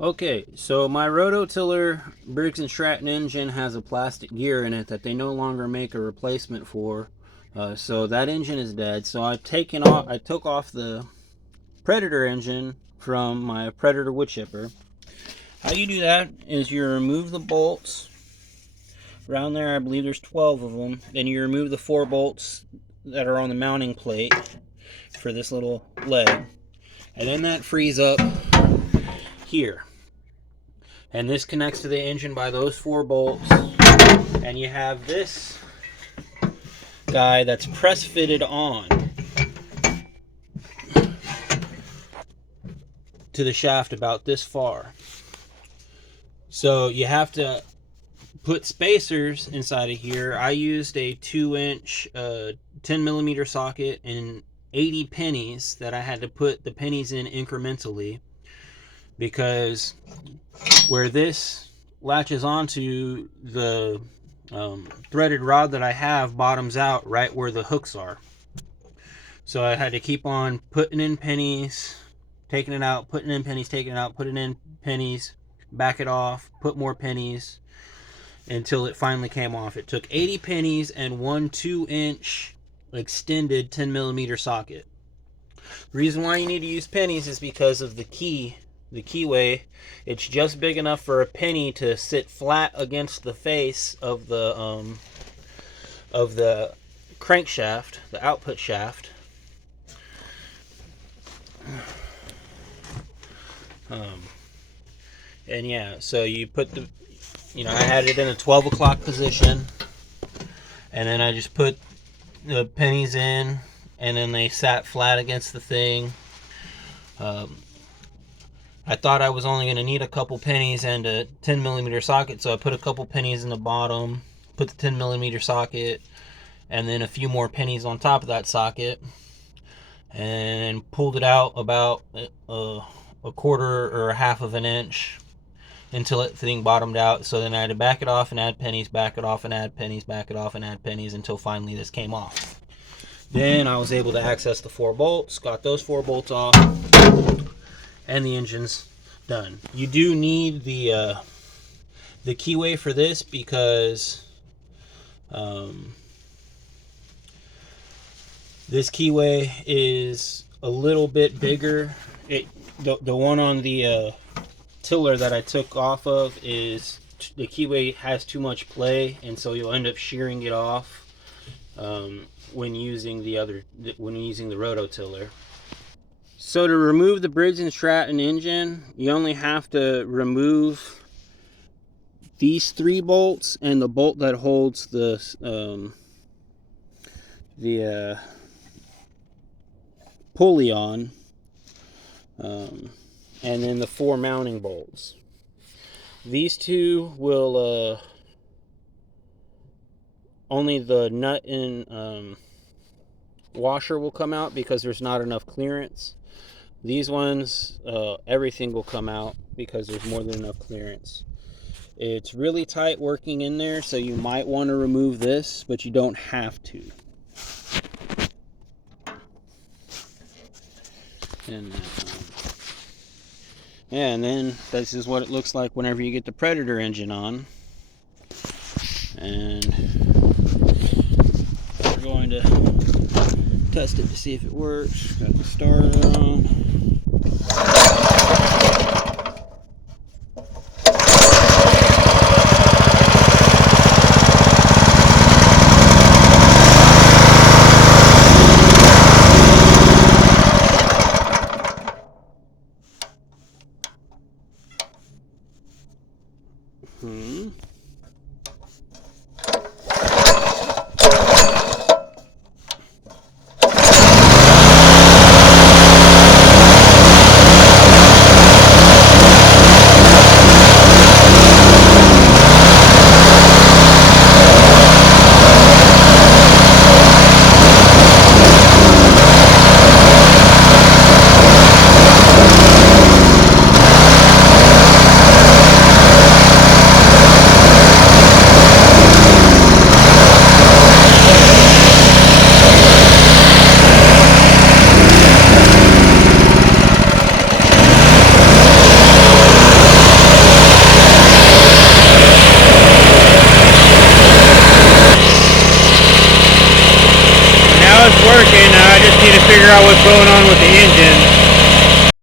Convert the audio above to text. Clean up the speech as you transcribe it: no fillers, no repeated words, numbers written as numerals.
Okay, so my rototiller Briggs & Stratton engine has a plastic gear in it that they no longer make a replacement for. So that engine is dead. So I took off the Predator engine from my Predator wood chipper. How you do that is you remove the bolts. Around there, I believe there's 12 of them. Then you remove the 4 bolts that are on the mounting plate for this little leg. And then that frees up here. And this connects to the engine by those 4 bolts. And you have this guy that's press fitted on to the shaft about this far. So you have to put spacers inside of here. I used a 2-inch 10mm socket and 80 pennies that I had to put the pennies in incrementally, because where this latches onto the threaded rod that I have bottoms out right where the hooks are. So I had to keep on putting in pennies, taking it out, putting in pennies, taking it out, putting in pennies, back it off, put more pennies until it finally came off. It took 80 pennies and one 2-inch extended 10mm socket. The reason why you need to use pennies is because of the keyway. It's just big enough for a penny to sit flat against the face of the crankshaft, the output shaft. And yeah, so you put the, I had it in a 12 o'clock position, and then I just put the pennies in, and then they sat flat against the thing. I thought I was only going to need a couple pennies and a 10mm socket, so I put a couple pennies in the bottom, put the 10mm socket, and then a few more pennies on top of that socket, and pulled it out about a quarter or a half of an inch until the thing bottomed out. So then I had to back it off and add pennies, back it off and add pennies, back it off and add pennies, until finally this came off. Then I was able to access the 4 bolts, got those 4 bolts off, and the engine's done. You do need the keyway for this, because this keyway is a little bit bigger. The one on the tiller that I took off of is, the keyway has too much play, and so you'll end up shearing it off when using the rototiller. So to remove the Briggs & Stratton engine, you only have to remove these 3 bolts and the bolt that holds the pulley on, and then the 4 mounting bolts. These 2 will only the nut and washer will come out because there's not enough clearance. These ones, everything will come out because there's more than enough clearance. It's really tight working in there, so you might want to remove this, but you don't have to. And and then this is what it looks like whenever you get the Predator engine on. And we're going to test it to see if it works. Got the starter on. working. I just need to figure out what's going on with the